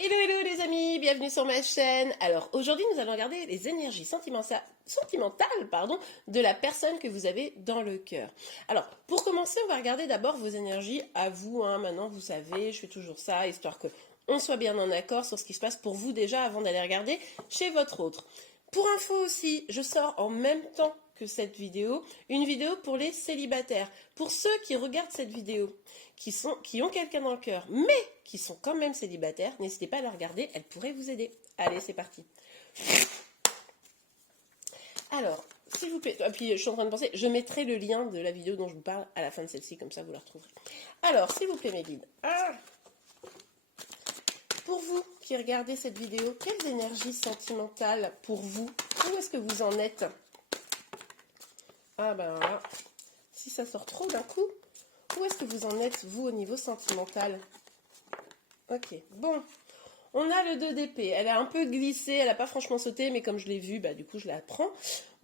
Hello hello les amis, bienvenue sur ma chaîne. Alors aujourd'hui nous allons regarder les énergies sentimentales de la personne que vous avez dans le cœur. Alors pour commencer on va regarder d'abord vos énergies à vous. Maintenant vous savez, je fais toujours ça histoire que on soit bien en accord sur ce qui se passe pour vous déjà avant d'aller regarder chez votre autre. Pour info aussi, je sors en même temps que cette vidéo, une vidéo pour les célibataires. Pour ceux qui regardent cette vidéo, qui ont quelqu'un dans le cœur, mais qui sont quand même célibataires, n'hésitez pas à la regarder, elle pourrait vous aider. Allez, c'est parti. Alors, s'il vous plaît, puis je suis en train de penser, je mettrai le lien de la vidéo dont je vous parle à la fin de celle-ci, comme ça vous la retrouverez. Alors, s'il vous plaît mes guides, pour vous qui regardez cette vidéo, quelles énergies sentimentales pour vous? Où est-ce que vous en êtes? Ah ben là, si ça sort trop d'un coup, où est-ce que vous en êtes, vous, au niveau sentimental? Ok, bon. On a le 2 d'épée. Elle a un peu glissé, elle n'a pas franchement sauté, mais comme je l'ai vu, du coup, je la prends.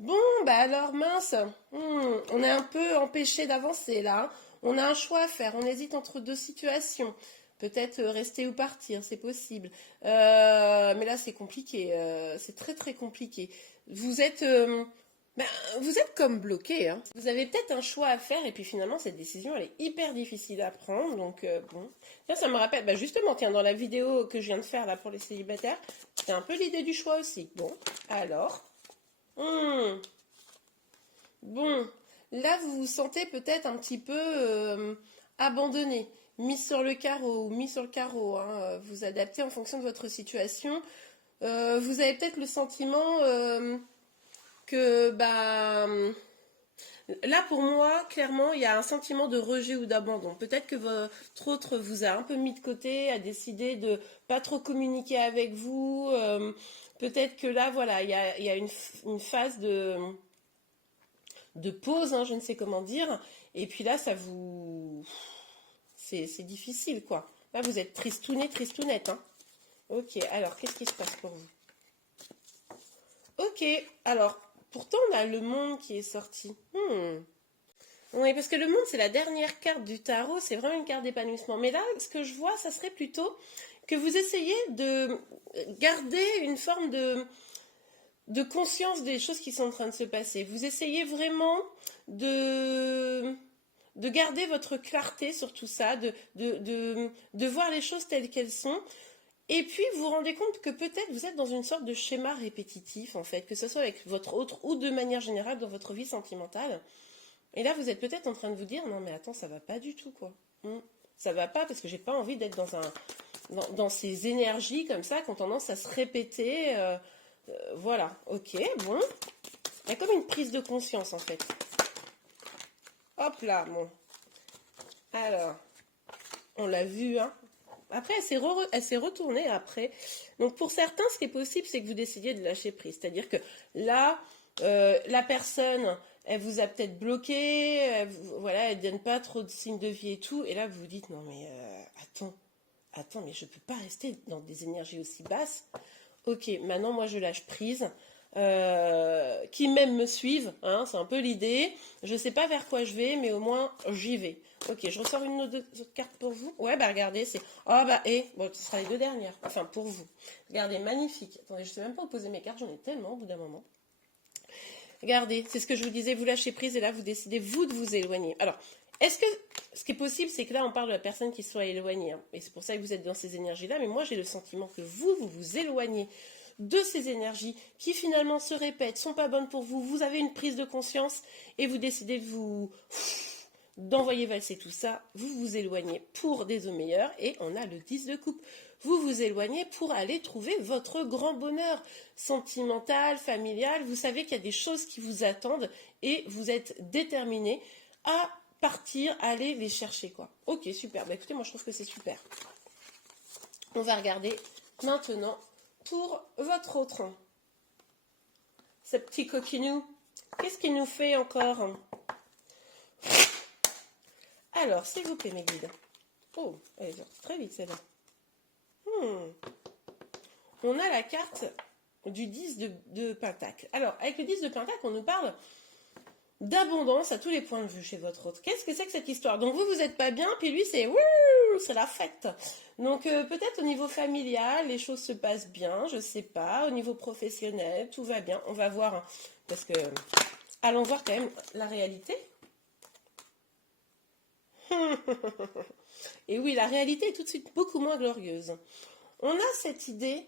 Bon, alors, mince. On est un peu empêché d'avancer, là. On a un choix à faire. On hésite entre deux situations. Peut-être rester ou partir, c'est possible. Mais là, c'est compliqué. C'est très, très compliqué. Vous êtes... vous êtes comme bloqué, hein. Vous avez peut-être un choix à faire et puis finalement cette décision elle est hyper difficile à prendre. Donc bon, tiens, ça me rappelle, justement, tiens, dans la vidéo que je viens de faire là pour les célibataires, c'était un peu l'idée du choix aussi. Bon, alors, bon, là vous vous sentez peut-être un petit peu abandonné, mis sur le carreau ou mis sur le carreau, hein. Vous adaptez en fonction de votre situation. Vous avez peut-être le sentiment que là pour moi clairement il y a un sentiment de rejet ou d'abandon. Peut-être que votre autre vous a un peu mis de côté, a décidé de pas trop communiquer avec vous. Peut-être que là voilà il y a une phase de pause, hein, je ne sais comment dire, et puis là ça vous c'est difficile quoi. Là vous êtes tristouné, tristounette, hein. Ok, alors qu'est-ce qui se passe pour vous? Ok, alors pourtant on a le monde qui est sorti. Oui, parce que le monde, c'est la dernière carte du tarot, c'est vraiment une carte d'épanouissement. Mais là, ce que je vois, ça serait plutôt que vous essayez de garder une forme de conscience des choses qui sont en train de se passer. Vous essayez vraiment de garder votre clarté sur tout ça, de voir les choses telles qu'elles sont. Et puis, vous vous rendez compte que peut-être vous êtes dans une sorte de schéma répétitif, en fait, que ce soit avec votre autre ou de manière générale dans votre vie sentimentale. Et là, vous êtes peut-être en train de vous dire, non mais attends, ça va pas du tout, quoi. Ça va pas parce que j'ai pas envie d'être dans ces énergies comme ça qui ont tendance à se répéter. Voilà, ok, bon. Il y a comme une prise de conscience, en fait. Hop là, bon. Alors, on l'a vu, hein. Après, elle s'est retournée après. Donc, pour certains, ce qui est possible, c'est que vous décidiez de lâcher prise. C'est-à-dire que là, la personne, elle vous a peut-être bloqué, voilà, elle ne donne pas trop de signes de vie et tout. Et là, vous vous dites, non mais attends, mais je ne peux pas rester dans des énergies aussi basses. Ok, maintenant, moi, je lâche prise. Qui même me suivent, hein, c'est un peu l'idée. Je sais pas vers quoi je vais, mais au moins j'y vais. Ok, je ressors une autre carte pour vous. Ouais, regardez, c'est... bon, ce sera les deux dernières. Enfin, pour vous. Regardez, magnifique. Attendez, je sais même pas où poser mes cartes, j'en ai tellement au bout d'un moment. Regardez, c'est ce que je vous disais, vous lâchez prise et là, vous décidez, vous, de vous éloigner. Alors, est-ce que ce qui est possible, c'est que là, on parle de la personne qui soit éloignée, hein, et c'est pour ça que vous êtes dans ces énergies-là, mais moi, j'ai le sentiment que vous vous éloignez de ces énergies qui finalement se répètent, sont pas bonnes pour vous, vous avez une prise de conscience et vous décidez d'envoyer valser tout ça, vous vous éloignez pour des eaux meilleures et on a le 10 de coupe. Vous vous éloignez pour aller trouver votre grand bonheur sentimental, familial. Vous savez qu'il y a des choses qui vous attendent et vous êtes déterminé à partir, à aller les chercher, quoi. Ok, super. Écoutez, moi je trouve que c'est super. On va regarder maintenant pour votre autre. Ce petit coquinou. Qu'est-ce qu'il nous fait encore? Alors, s'il vous plaît, mes guides. Oh, elle est sortie très vite, celle-là. On a la carte du 10 de Pentacle. Alors, avec le 10 de Pentacle, on nous parle d'abondance à tous les points de vue chez votre autre. Qu'est-ce que c'est que cette histoire? Donc, vous n'êtes pas bien, puis lui, c'est... c'est la fête. Donc peut-être au niveau familial, les choses se passent bien, je sais pas. Au niveau professionnel, tout va bien. On va voir, hein, parce que allons voir quand même la réalité. Et oui, la réalité est tout de suite beaucoup moins glorieuse. On a cette idée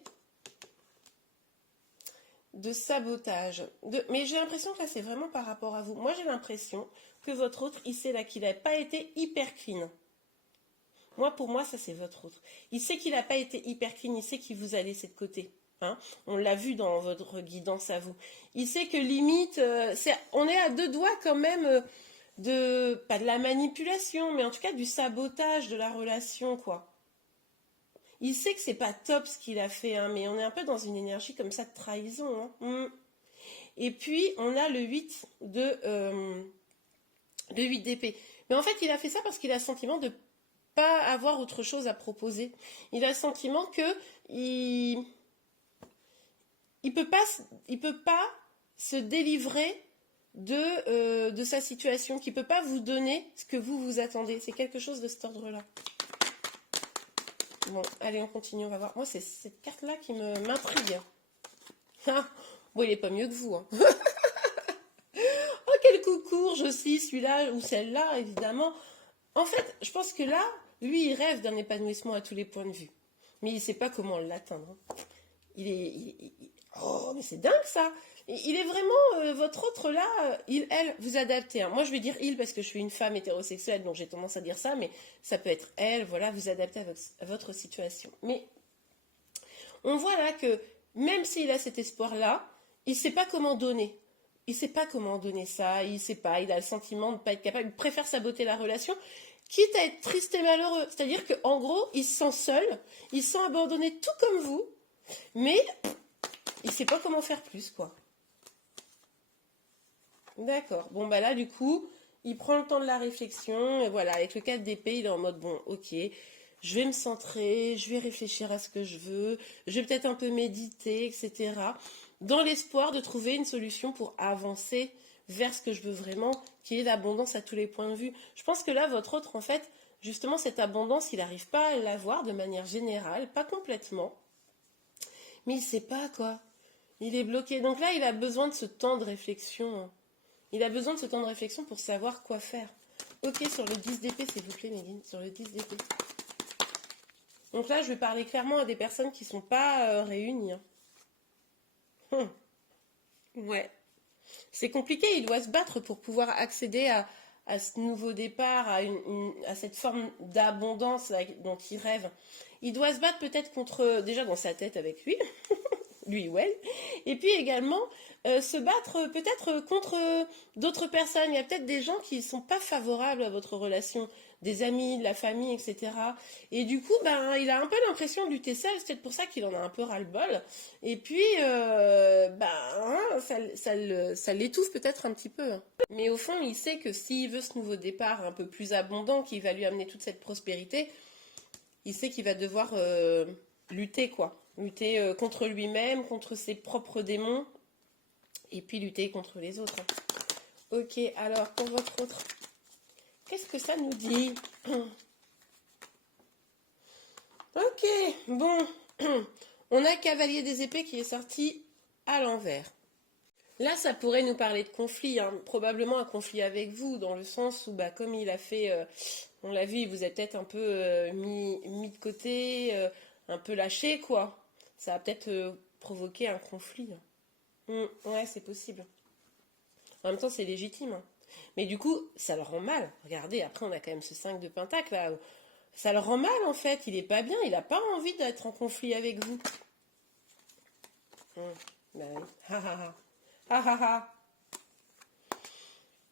de sabotage. Mais j'ai l'impression que là, c'est vraiment par rapport à vous. Moi, j'ai l'impression que votre autre, il sait là qu'il n'a pas été hyper clean. Moi, pour moi, ça, c'est votre autre. Il sait qu'il n'a pas été hyper clean. Il sait qu'il vous a laissé de côté. Hein, on l'a vu dans votre guidance à vous. Il sait que limite, on est à deux doigts quand même pas de la manipulation, mais en tout cas du sabotage de la relation, quoi. Il sait que c'est pas top ce qu'il a fait, hein, mais on est un peu dans une énergie comme ça de trahison. Hein. Et puis, on a le 8 d'épée. Mais en fait, il a fait ça parce qu'il a le sentiment de pas avoir autre chose à proposer. Il a le sentiment que il peut pas se délivrer de sa situation, qu'il peut pas vous donner ce que vous attendez. C'est quelque chose de cet ordre-là. Bon, allez, on continue, on va voir. Moi, c'est cette carte-là qui m'intrigue. Ah, bon, il est pas mieux que vous. Hein. Oh, quel coup courge aussi, celui-là ou celle-là, évidemment. En fait, je pense que là, lui, il rêve d'un épanouissement à tous les points de vue. Mais il ne sait pas comment l'atteindre. Oh, mais c'est dingue, ça. Il est vraiment, votre autre là, elle, vous adaptez. Hein. Moi, je vais dire il parce que je suis une femme hétérosexuelle, donc j'ai tendance à dire ça, mais ça peut être elle, voilà, vous adaptez à votre situation. Mais on voit là que même s'il a cet espoir-là, il ne sait pas comment donner. Il ne sait pas comment donner ça, il ne sait pas, il a le sentiment de ne pas être capable, il préfère saboter la relation, quitte à être triste et malheureux. C'est-à-dire qu'en gros, il se sent seul, il se sent abandonné tout comme vous, mais il ne sait pas comment faire plus, quoi. D'accord. Bon, bah là, du coup, il prend le temps de la réflexion. Et voilà, avec le 4 d'épée, il est en mode, bon, ok, je vais me centrer, je vais réfléchir à ce que je veux, je vais peut-être un peu méditer, etc. Dans l'espoir de trouver une solution pour avancer vers ce que je veux vraiment, qui est l'abondance à tous les points de vue. Je pense que là, votre autre, en fait, justement, cette abondance, il n'arrive pas à l'avoir de manière générale, pas complètement. Mais il ne sait pas, quoi. Il est bloqué. Donc là, il a besoin de ce temps de réflexion. Hein. Il a besoin de ce temps de réflexion pour savoir quoi faire. Ok, sur le 10 d'épée, s'il vous plaît, Méline, sur le 10 d'épée. Donc là, je vais parler clairement à des personnes qui ne sont pas réunies. Hein. Ouais. C'est compliqué, il doit se battre pour pouvoir accéder à ce nouveau départ, à cette forme d'abondance dont il rêve. Il doit se battre peut-être contre, déjà dans sa tête avec lui, lui ou elle, et puis également se battre peut-être contre d'autres personnes. Il y a peut-être des gens qui ne sont pas favorables à votre relation, des amis, de la famille, etc. Et du coup, ben, il a un peu l'impression de lutter seul, c'est peut-être pour ça qu'il en a un peu ras-le-bol. Et puis, ça l'étouffe peut-être un petit peu. Hein. Mais au fond, il sait que s'il veut ce nouveau départ un peu plus abondant, qui va lui amener toute cette prospérité, il sait qu'il va devoir lutter, quoi. Lutter contre lui-même, contre ses propres démons, et puis lutter contre les autres. Ok, alors pour votre autre, qu'est-ce que ça nous dit? Ok, bon, on a Cavalier des épées qui est sorti à l'envers. Là, ça pourrait nous parler de conflit, hein. Probablement un conflit avec vous, dans le sens où, bah, comme il a fait, on l'a vu, il vous a peut-être un peu mis de côté, un peu lâché, quoi. Ça a peut-être provoqué un conflit. Ouais, c'est possible. En même temps, c'est légitime. Hein. Mais du coup, ça le rend mal. Regardez, après, on a quand même ce 5 de pentacle, là. Ça le rend mal, en fait. Il est pas bien, il n'a pas envie d'être en conflit avec vous. Bah oui. Ha ha ha. Ah ah ah.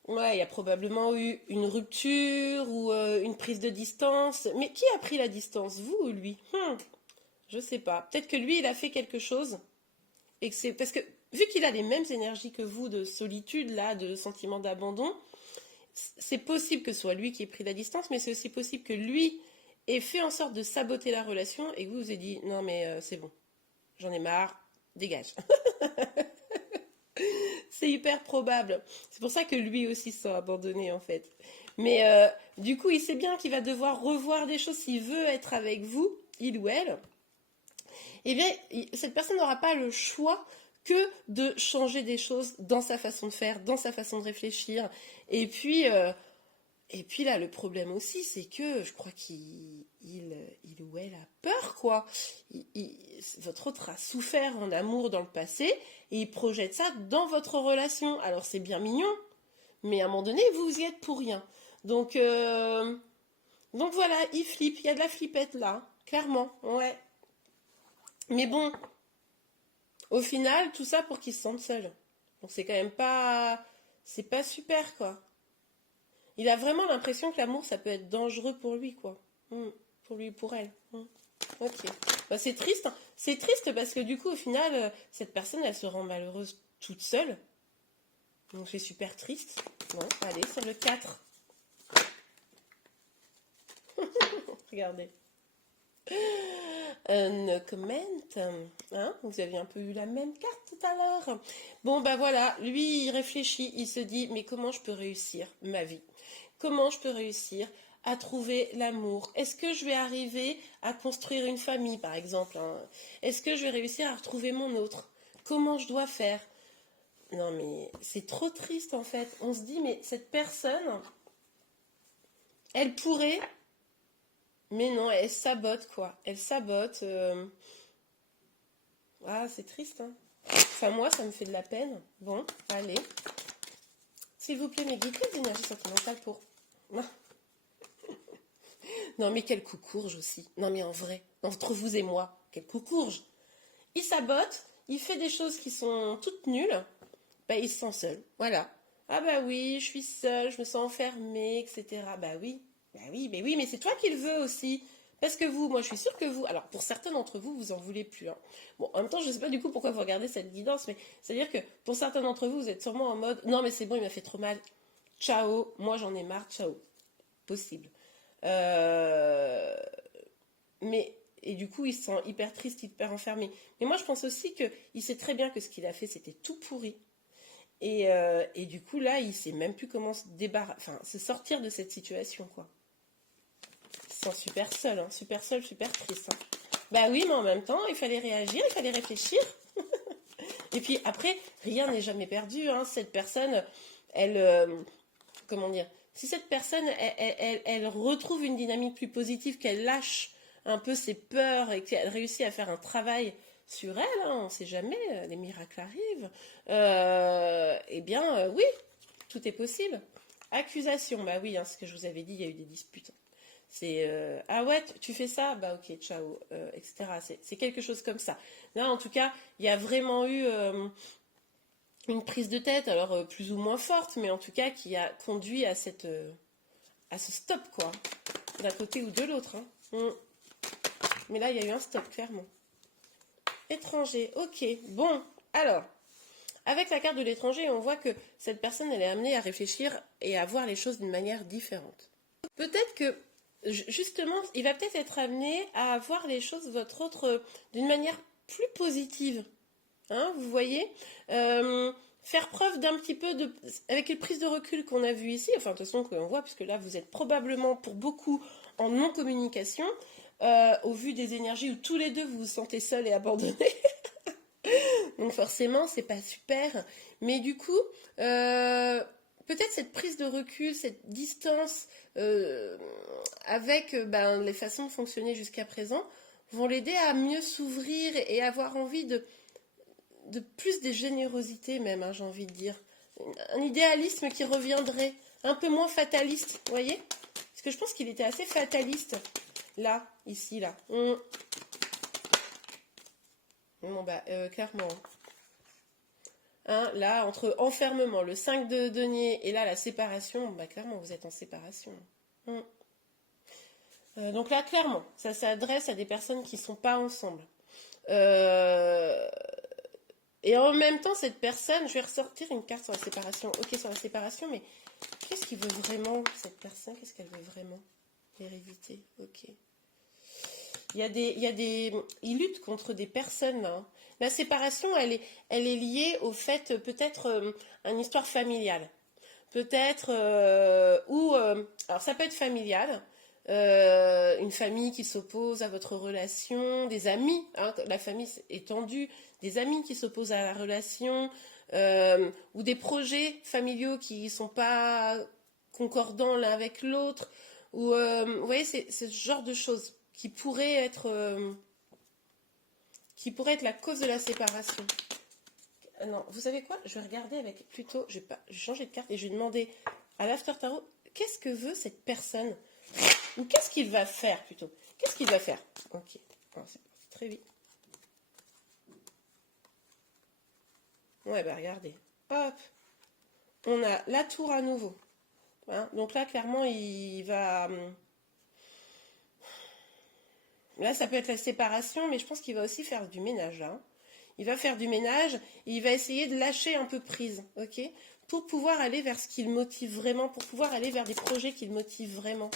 Ouais, il y a probablement eu une rupture ou une prise de distance. Mais qui a pris la distance, vous ou lui? Je sais pas. Peut-être que lui, il a fait quelque chose. Et que c'est parce que vu qu'il a les mêmes énergies que vous de solitude, là, de sentiment d'abandon, c'est possible que ce soit lui qui ait pris la distance, mais c'est aussi possible que lui ait fait en sorte de saboter la relation et que vous ayez dit non mais c'est bon, j'en ai marre, dégage. C'est hyper probable. C'est pour ça que lui aussi s'est abandonné en fait. Mais du coup, il sait bien qu'il va devoir revoir des choses s'il veut être avec vous, il ou elle. Eh bien, cette personne n'aura pas le choix que de changer des choses dans sa façon de faire, dans sa façon de réfléchir. Et puis là, le problème aussi, c'est que je crois qu'il ou elle a peur, quoi. Votre autre a souffert en amour dans le passé et il projette ça dans votre relation. Alors c'est bien mignon, mais à un moment donné, vous y êtes pour rien. Donc, euh, donc voilà, il flippe, il y a de la flippette là, clairement, ouais. Mais bon, au final, tout ça pour qu'il se sente seul. Donc c'est quand même pas... C'est pas super, quoi. Il a vraiment l'impression que l'amour, ça peut être dangereux pour lui, quoi. Pour lui, pour elle. Ok. Bah, c'est triste, hein. C'est triste parce que du coup, au final, cette personne, elle se rend malheureuse toute seule. Donc c'est super triste. Bon, allez, sur le 4. Regardez. No comment. Hein, vous avez un peu eu la même carte tout à l'heure. Bon, bah voilà, lui, il réfléchit, il se dit, mais comment je peux réussir ma vie? Comment je peux réussir à trouver l'amour? Est-ce que je vais arriver à construire une famille, par exemple, hein? Est-ce que je vais réussir à retrouver mon autre? Comment je dois faire? Non, mais c'est trop triste, en fait. On se dit, mais cette personne, elle pourrait... Mais non, elle sabote, quoi. Elle sabote. Ah, c'est triste, hein. Enfin, moi, ça me fait de la peine. Bon, allez. S'il vous plaît, mes guides, les énergies sentimentales pour... Non. Non, mais quelle coucourge aussi. Non, mais en vrai, entre vous et moi, quelle coucourge. Il sabote, il fait des choses qui sont toutes nulles. Bah, il se sent seul. Voilà. Ah bah oui, je suis seule, je me sens enfermée, etc. Bah oui, mais c'est toi qui le veux aussi. Parce que vous, moi je suis sûre que vous, alors pour certains d'entre vous, vous en voulez plus, hein. Bon, en même temps, je ne sais pas du coup pourquoi vous regardez cette guidance, mais c'est-à-dire que pour certains d'entre vous, vous êtes sûrement en mode, non mais c'est bon, il m'a fait trop mal. Ciao, moi j'en ai marre, ciao. Possible. Euh, Mais, et du coup, il se sent hyper triste, hyper enfermé. Mais moi je pense aussi qu'il sait très bien que ce qu'il a fait, c'était tout pourri. Et du coup, là, il sait même plus comment se sortir de cette situation, quoi. Il se sent super seul, super triste, hein. Bah oui, mais en même temps, il fallait réagir, il fallait réfléchir. Et puis après, rien n'est jamais perdu, hein. Cette personne, elle, comment dire, si cette personne, elle retrouve une dynamique plus positive, qu'elle lâche un peu ses peurs et qu'elle réussit à faire un travail sur elle, hein, on ne sait jamais, les miracles arrivent, eh bien, oui, tout est possible. Accusation, bah oui, hein, ce que je vous avais dit, il y a eu des disputes. C'est ah ouais, tu fais ça, bah ok, ciao, etc. C'est quelque chose comme ça. Là, en tout cas, il y a vraiment eu une prise de tête, alors plus ou moins forte, mais en tout cas qui a conduit à à ce stop, quoi, d'un côté ou de l'autre, hein. Mais là, il y a eu un stop, clairement. Étranger, ok. Bon, alors, avec la carte de l'étranger, on voit que cette personne, elle est amenée à réfléchir et à voir les choses d'une manière différente. Peut-être que, justement, il va peut-être être amené à voir les choses, votre autre, d'une manière plus positive. Hein, vous voyez, faire preuve d'un petit peu de... Avec les prises de recul qu'on a vues ici, enfin, de toute façon, qu'on voit, puisque là, vous êtes probablement, pour beaucoup, en non-communication, au vu des énergies où tous les deux, vous vous sentez seuls et abandonnés. Donc forcément, c'est pas super. Mais du coup, peut-être cette prise de recul, cette distance avec les façons de fonctionner jusqu'à présent vont l'aider à mieux s'ouvrir et avoir envie de plus de générosité même, hein, j'ai envie de dire. Un idéalisme qui reviendrait, un peu moins fataliste, vous voyez? Parce que je pense qu'il était assez fataliste, là, ici, là. Bon, bah, clairement. Hein, là, entre enfermement, le 5 de denier et là, la séparation, bah, clairement, vous êtes en séparation. Donc là, clairement, ça s'adresse à des personnes qui ne sont pas ensemble. Euh, Et en même temps, cette personne, je vais ressortir une carte sur la séparation. Ok, sur la séparation, mais qu'est-ce qu'il veut vraiment, cette personne? Qu'est-ce qu'elle veut vraiment? L'hérédité, ok. Il lutte contre des personnes, là, hein. La séparation, elle est liée au fait, peut-être, à une histoire familiale. peut-être, alors ça peut être familial, une famille qui s'oppose à votre relation, des amis, hein, la famille étendue, des amis qui s'opposent à la relation, ou des projets familiaux qui ne sont pas concordants l'un avec l'autre, ou vous voyez, c'est ce genre de choses qui pourrait être la cause de la séparation. Non, vous savez quoi? Je vais regarder avec plutôt, je vais changer de carte et je vais demander à l'After Tarot, qu'est-ce que veut cette personne? Ou qu'est-ce qu'il va faire plutôt? Qu'est-ce qu'il va faire? Ok, alors, c'est parti très vite. Ouais, bah regardez. Hop, on a la tour à nouveau. Hein, donc là, clairement, il va... Là, ça peut être la séparation, mais je pense qu'il va aussi faire du ménage, là. Il va faire du ménage, et il va essayer de lâcher un peu prise, ok? Pour pouvoir aller vers ce qui le motive vraiment, pour pouvoir aller vers des projets qui le motivent vraiment.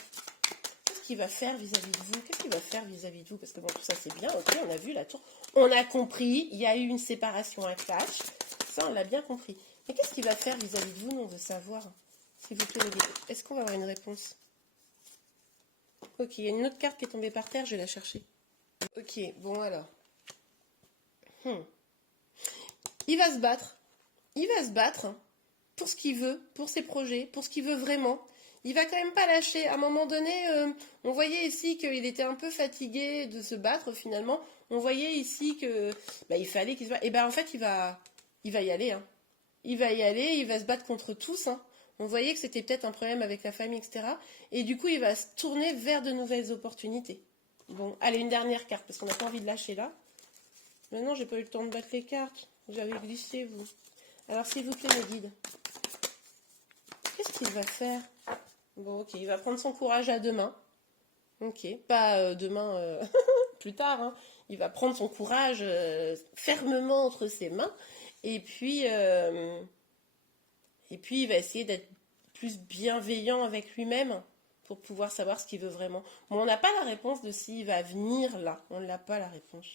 Qu'est-ce qu'il va faire vis-à-vis de vous? Qu'est-ce qu'il va faire vis-à-vis de vous? Parce que bon, tout ça c'est bien, ok, on a vu la tour. On a compris, il y a eu une séparation, un clash. Ça, on l'a bien compris. Mais qu'est-ce qu'il va faire vis-à-vis de vous? Nous, on veut savoir. S'il vous plaît, est-ce qu'on va avoir une réponse? Ok, il y a une autre carte qui est tombée par terre, je vais la chercher. Ok, bon alors. Il va se battre. Il va se battre pour ce qu'il veut, pour ses projets, pour ce qu'il veut vraiment. Il va quand même pas lâcher. À un moment donné, on voyait ici qu'il était un peu fatigué de se battre finalement. On voyait ici que il fallait qu'il se batte. Et ben en fait, il va y aller. Hein. Il va y aller, il va se battre contre tous. Hein. On voyait que c'était peut-être un problème avec la famille, etc. Et du coup, il va se tourner vers de nouvelles opportunités. Bon, allez, une dernière carte, parce qu'on n'a pas envie de lâcher là. Maintenant, j'ai pas eu le temps de battre les cartes. J'avais glissé, vous. Alors, s'il vous plaît, mes guides. Qu'est-ce qu'il va faire? Bon, ok, il va prendre son courage à deux mains. Ok, pas demain, plus tard. Hein. Il va prendre son courage fermement entre ses mains. Et puis, il va essayer d'être plus bienveillant avec lui-même pour pouvoir savoir ce qu'il veut vraiment. Bon, on n'a pas la réponse de s'il va venir là. On n'a pas la réponse.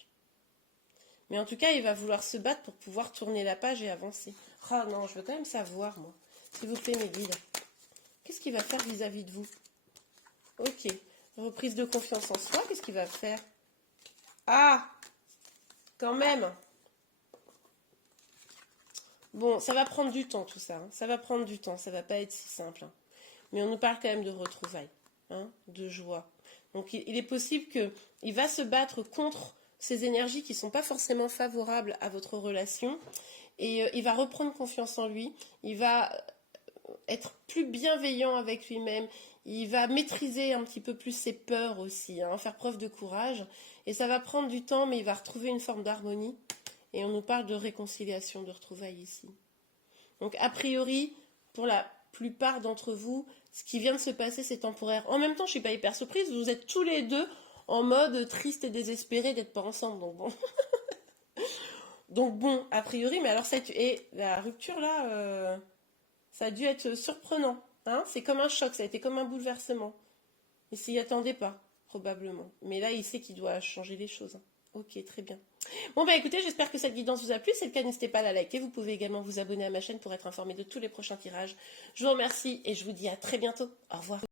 Mais en tout cas, il va vouloir se battre pour pouvoir tourner la page et avancer. Ah non, je veux quand même savoir, moi. S'il vous plaît, mes guides. Qu'est-ce qu'il va faire vis-à-vis de vous? Ok. Reprise de confiance en soi, qu'est-ce qu'il va faire? Ah! Quand même! Bon, ça va prendre du temps, tout ça. Hein. Ça va prendre du temps, ça va pas être si simple. Hein. Mais on nous parle quand même de retrouvailles, hein, de joie. Donc, il est possible qu'il va se battre contre ces énergies qui ne sont pas forcément favorables à votre relation. Et il va reprendre confiance en lui. Il va être plus bienveillant avec lui-même. Il va maîtriser un petit peu plus ses peurs aussi, hein, faire preuve de courage. Et ça va prendre du temps, mais il va retrouver une forme d'harmonie. Et on nous parle de réconciliation, de retrouvailles ici. Donc, a priori, pour la plupart d'entre vous, ce qui vient de se passer, c'est temporaire. En même temps, je ne suis pas hyper surprise, vous êtes tous les deux en mode triste et désespéré d'être pas ensemble. Donc bon. Donc bon, a priori, mais alors et la rupture là, ça a dû être surprenant. Hein, c'est comme un choc, ça a été comme un bouleversement. Il s'y attendait pas, probablement. Mais là, il sait qu'il doit changer les choses. Hein. Ok, très bien. Bon bah écoutez, j'espère que cette guidance vous a plu. Si c'est le cas, n'hésitez pas à la liker. Vous pouvez également vous abonner à ma chaîne pour être informé de tous les prochains tirages. Je vous remercie et je vous dis à très bientôt. Au revoir.